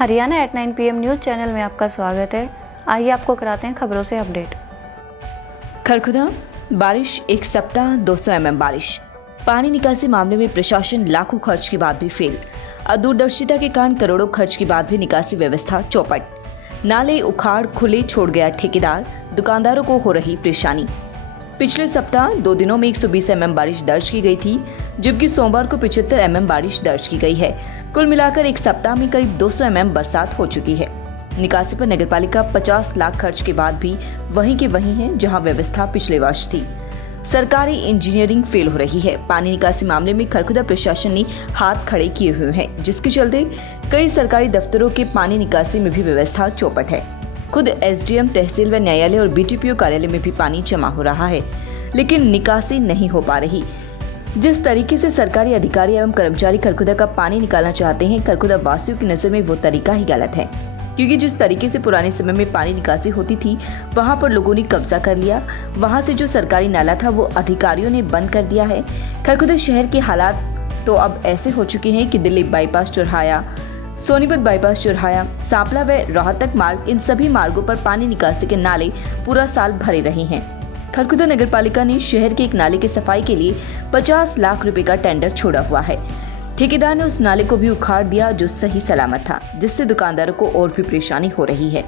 Haryana at 9 PM news channel में आपका स्वागत है। आइए आपको कराते हैं खबरों से अपडेट। खरखुदा बारिश, एक सप्ताह 200 mm बारिश। पानी निकासी मामले में प्रशासन लाखों खर्च के बाद भी फेल। अदूरदर्शिता के कारण करोड़ों खर्च के बाद भी निकासी व्यवस्था चौपट। नाले उखाड़ खुले छोड़ गया ठेकेदार, दुकानदारों को हो रही परेशानी। पिछले सप्ताह 2 दिनों में 120 mm बारिश दर्ज की गई थी, जबकि सोमवार को 75 mm बारिश दर्ज की गई है। कुल मिलाकर एक सप्ताह में करीब 200 mm बरसात हो चुकी है। निकासी पर नगरपालिका 50 लाख खर्च के बाद भी वहीं के वहीं है जहां व्यवस्था पिछले वर्ष थी। सरकारी इंजीनियरिंग फेल हो रही है। पानी निकासी मामले में खरखुदा प्रशासन ने हाथ खड़े किए हुए हैं, जिसके चलते कई सरकारी दफ्तरों के पानी निकासी में भी व्यवस्था चौपट है। खुद एसडीएम, तहसील व न्यायालय और बीटीपीओ कार्यालय में भी पानी जमा हो रहा है, लेकिन निकासी नहीं हो पा रही। जिस तरीके से सरकारी अधिकारी एवं कर्मचारी खरखुदा का पानी निकालना चाहते हैं, खरखुदा वासियों की नजर में वो तरीका ही गलत है, क्योंकि जिस तरीके से पुराने समय में पानी निकासी होती थी, वहां पर लोगों ने कब्जा कर लिया। वहां से जो सरकारी नाला था वो अधिकारियों ने बंद कर दिया है। खरखुदा शहर के हालात तो अब ऐसे हो चुके हैं कि दिल्ली बाईपास चौराहा, सोनीपत बाईपास चौराहा, सांपला व रोहतक मार्ग, इन सभी मार्गों पर पानी निकासी के नाले पूरा साल भरे रहे हैं। खरखुदा नगरपालिका ने शहर के एक नाले की सफाई के लिए 50 लाख रुपए का टेंडर छोड़ा हुआ है। ठेकेदार ने उस नाले को भी उखाड़ दिया जो सही सलामत था, जिससे दुकानदारों को और भी परेशानी हो रही है।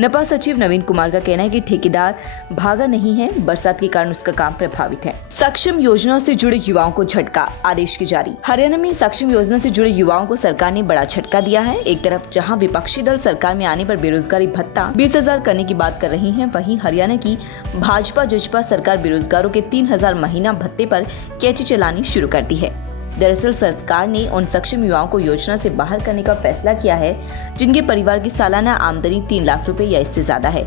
नपा सचिव नवीन कुमार का कहना है कि ठेकेदार भागा नहीं है, बरसात के कारण उसका काम प्रभावित है। सक्षम योजना से जुड़े युवाओं को झटका, आदेश की जारी। हरियाणा में सक्षम योजना से जुड़े युवाओं को सरकार ने बड़ा झटका दिया है। एक तरफ जहां विपक्षी दल सरकार में आने पर बेरोजगारी भत्ता 20,000 करने की बात कर रही है, वहीं हरियाणा की भाजपा जजपा सरकार बेरोजगारों के 3,000 महीना भत्ते पर कैची चलानी शुरू कर दी है। दरअसल सरकार ने उन सक्षम युवाओं को योजना से बाहर करने का फैसला किया है जिनके परिवार की सालाना आमदनी 3 लाख रुपए या इससे ज्यादा है।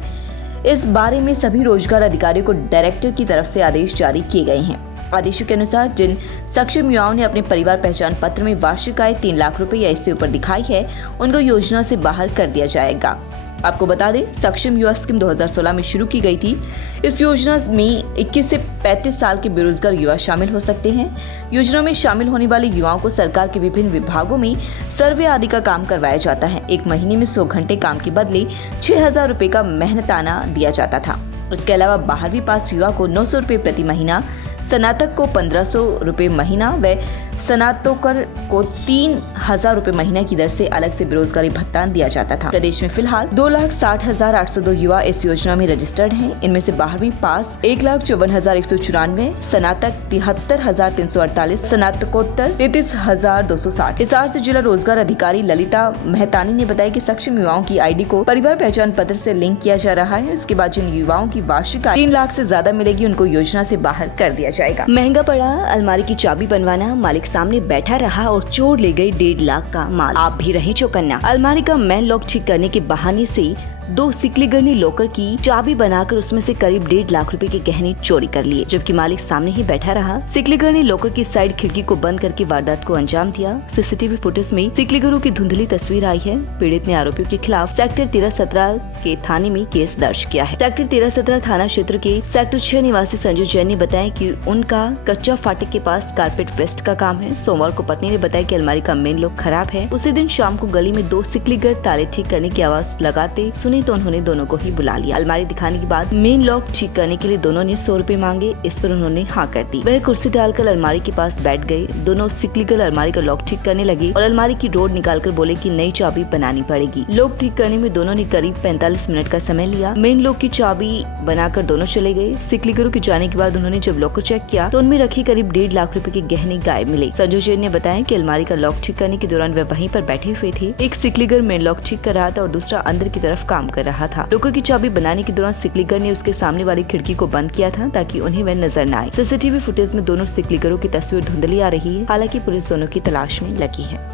इस बारे में सभी रोजगार अधिकारियों को डायरेक्टर की तरफ से आदेश जारी किए गए हैं। आदेशों के अनुसार जिन सक्षम युवाओं ने अपने परिवार पहचान पत्र में वार्षिक आय 3 लाख रुपए या इससे ऊपर दिखाई है, उनको योजना से बाहर कर दिया जाएगा। आपको बता दें, सक्षम युवा स्कीम 2016 में शुरू की गई थी। इस योजना में 21 से 35 साल के बेरोजगार युवा शामिल हो सकते हैं। योजना में शामिल होने वाले युवाओं को सरकार के विभिन्न विभागों में सर्वे आदि का काम करवाया जाता है। एक महीने में 100 घंटे काम के बदले 6,000 रुपए का मेहनताना दिया जाता था। इसके अलावा 12वीं पास युवा को 900 रुपए प्रति महीना, स्नातक को 1,500 रुपए महीना व स्नातकोत्तर को 3,000 रुपए महीने की दर से अलग से बेरोजगारी भत्ता दिया जाता था। प्रदेश में फिलहाल 2,60,802 युवा इस योजना में रजिस्टर्ड हैं। इनमें से 12वीं पास 1,54,194, स्नातक 73,348, स्नातकोत्तर 33,260। हिसार से जिला रोजगार अधिकारी ललिता मेहतानी ने बताया कि सक्षम युवाओं की आईडी को परिवार पहचान पत्र से लिंक किया जा रहा है। उसके बाद जिन युवाओं की वार्षिक आय 3 लाख से ज्यादा मिलेगी, उनको योजना से बाहर कर दिया जाएगा। महंगा पड़ा अलमारी की चाबी बनवाना, मालिक सामने बैठा रहा और चोर ले गई 1.5 लाख का माल। आप भी रहे चौकन्ना। अलमारी का मेन लॉक ठीक करने के बहाने से 2 सिकलीगर ने लॉकर की चाबी बनाकर उसमें से करीब 1.5 लाख रुपए के गहने चोरी कर लिए, जबकि मालिक सामने ही बैठा रहा। सिकलीगर ने लॉकर की साइड खिड़की को बंद करके वारदात को अंजाम दिया। सीसीटीवी फुटेज में सिकलीगरों की धुंधली तस्वीर आई है। पीड़ित ने आरोपियों के खिलाफ सेक्टर 13-17 के थाने में केस दर्ज किया है। सेक्टर 13-17 थाना क्षेत्र के सेक्टर 6 निवासी संजय जैन ने बताया कि उनका कच्चा फाटक के पास कारपेट वेस्ट का काम है। सोमवार को पत्नी ने बताया कि अलमारी का मेन लॉक खराब है। उसी दिन शाम को गली में 2 सिकलीगर ताले ठीक करने की आवाज लगाते सुनी तो उन्होंने दोनों को ही बुला लिया। अलमारी दिखाने के बाद मेन लॉक ठीक करने के लिए दोनों ने 100 रुपए मांगे। इस पर उन्होंने हाँ कर दी। वह कुर्सी डालकर अलमारी के पास बैठ गए। दोनों सिकलीगर अलमारी का लॉक ठीक करने लगे और अलमारी की रोड निकालकर बोले कि नई चाबी बनानी पड़ेगी। लॉक ठीक करने में दोनों ने करीब 45 मिनट का समय लिया। मेन लॉक की चाबी बनाकर दोनों चले गए। सिकलीगरों के जाने के बाद उन्होंने जब लॉकर चेक किया तो उनमें रखी करीब 1.5 लाख रुपए के गहने गायब मिले। संजय जैन ने बताया कि अलमारी का लॉक ठीक करने के दौरान वह वहीं पर बैठे हुए थे। एक सिकलीगर मेन लॉक ठीक कर रहा था और दूसरा अंदर की तरफ काम कर रहा था। लॉकर की चाबी बनाने के दौरान सिकलीगर ने उसके सामने वाली खिड़की को बंद किया था ताकि उन्हें वह नजर न आए। सीसीटीवी फुटेज में दोनों सिकलीगरों की तस्वीर धुंधली आ रही है। हालांकि पुलिस दोनों की तलाश में लगी है।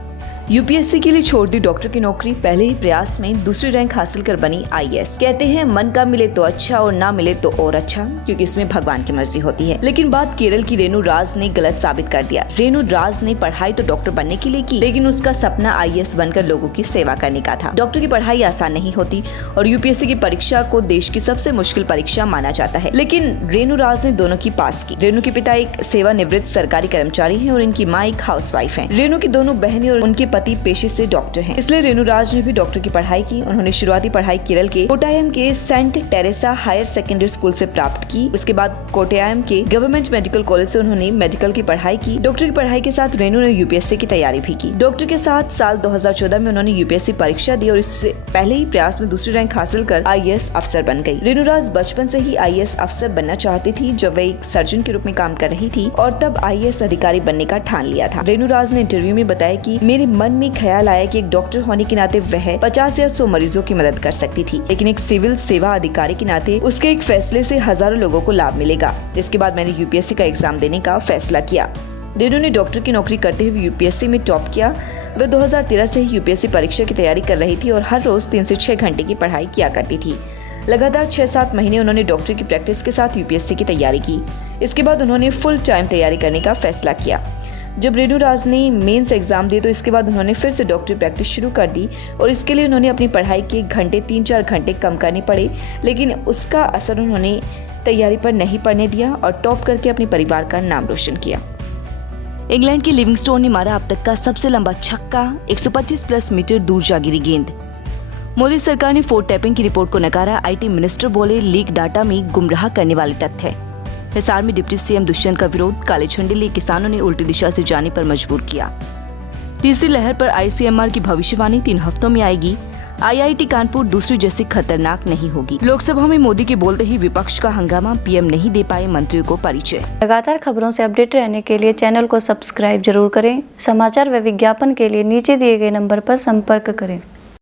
यूपीएससी के लिए छोड़ दी डॉक्टर की नौकरी, पहले ही प्रयास में दूसरी रैंक हासिल कर बनी आईएएस। कहते हैं मन का मिले तो अच्छा और ना मिले तो और अच्छा, क्योंकि इसमें भगवान की मर्जी होती है। लेकिन बात केरल की रेणु राज ने गलत साबित कर दिया। रेणु राज ने पढ़ाई तो डॉक्टर बनने के लिए की, लेकिन उसका सपना आईएएस बनकर लोगों की सेवा करने का था। डॉक्टर की पढ़ाई आसान नहीं होती और यूपीएससी की परीक्षा को देश की सबसे मुश्किल परीक्षा माना जाता है, लेकिन रेणु राज ने दोनों की पास की। रेणु के पिता एक सेवानिवृत्त सरकारी कर्मचारी है और इनकी माँ एक हाउसवाइफ है। रेणु की दोनों बहनें और उनके पति पेशे से डॉक्टर हैं, इसलिए रेणु राज ने भी डॉक्टर की पढ़ाई की। उन्होंने शुरुआती पढ़ाई केरल के कोट्टायम के Saint Teresa higher secondary school से प्राप्त की। उसके बाद कोट्टायम के गवर्नमेंट मेडिकल कॉलेज से उन्होंने मेडिकल की पढ़ाई की। डॉक्टर की पढ़ाई के साथ रेणु ने यूपीएससी की तैयारी भी की। डॉक्टर के साथ साल 2014 में उन्होंने यूपीएससी परीक्षा दी और इससे पहले ही प्रयास में दूसरी रैंक हासिल कर आईएएस अफसर बन गई। रेणु राज बचपन से ही आईएएस अफसर बनना चाहती थी। जब वह एक सर्जन के रूप में काम कर रही थी और तब आईएएस अधिकारी बनने का ठान लिया था। रेणु राज ने इंटरव्यू में बताया कि मेरे मन में ख्याल आया कि एक डॉक्टर होने के नाते वह 50 या 100 मरीजों की मदद कर सकती थी, लेकिन एक सिविल सेवा अधिकारी के नाते उसके एक फैसले से हजारों लोगों को लाभ मिलेगा। इसके बाद मैंने यूपीएससी का एग्जाम देने का फैसला किया। रेणु ने डॉक्टर की नौकरी करते हुए यूपीएससी में टॉप किया। वह 2013 से ही यूपीएससी परीक्षा की तैयारी कर रही थी और हर रोज 3 से 6 घंटे की पढ़ाई किया करती थी। लगातार 6-7 महीने उन्होंने डॉक्टर की प्रैक्टिस के साथ यूपीएससी की तैयारी की। इसके बाद उन्होंने फुल टाइम तैयारी करने का फैसला किया। जब रेणु राज ने मेंस एग्जाम दिए तो इसके बाद उन्होंने फिर से डॉक्टरी प्रैक्टिस शुरू कर दी और इसके लिए उन्होंने अपनी पढ़ाई के घंटे 3-4 घंटे कम करने पड़े, लेकिन उसका असर उन्होंने तैयारी पर नहीं पड़ने दिया और टॉप करके अपने परिवार का नाम रोशन किया। इंग्लैंड की लिविंगस्टोन ने मारा अब तक का सबसे लंबा छक्का, 125+ मीटर दूर जा गिरी गेंद। मोदी सरकार ने फोर्ट टैपिंग की रिपोर्ट को नकारा। आईटी मिनिस्टर बोले लीक डाटा में गुमराह करने वाले तथ्य है। हिसार में डिप्टी सीएम दुष्यंत का विरोध, काले झंडे लिए किसानों ने उल्टी दिशा से जाने पर मजबूर किया। तीसरी लहर पर आईसीएमआर की भविष्यवाणी 3 हफ्तों में आएगी। आईआईटी कानपुर दूसरी जैसी खतरनाक नहीं होगी। लोकसभा में मोदी के बोलते ही विपक्ष का हंगामा, पीएम नहीं दे पाए मंत्रियों को परिचय। लगातार खबरों से अपडेट रहने के लिए चैनल को सब्सक्राइब जरूर करें। समाचार व विज्ञापन के लिए नीचे दिए गए नंबर पर संपर्क करें।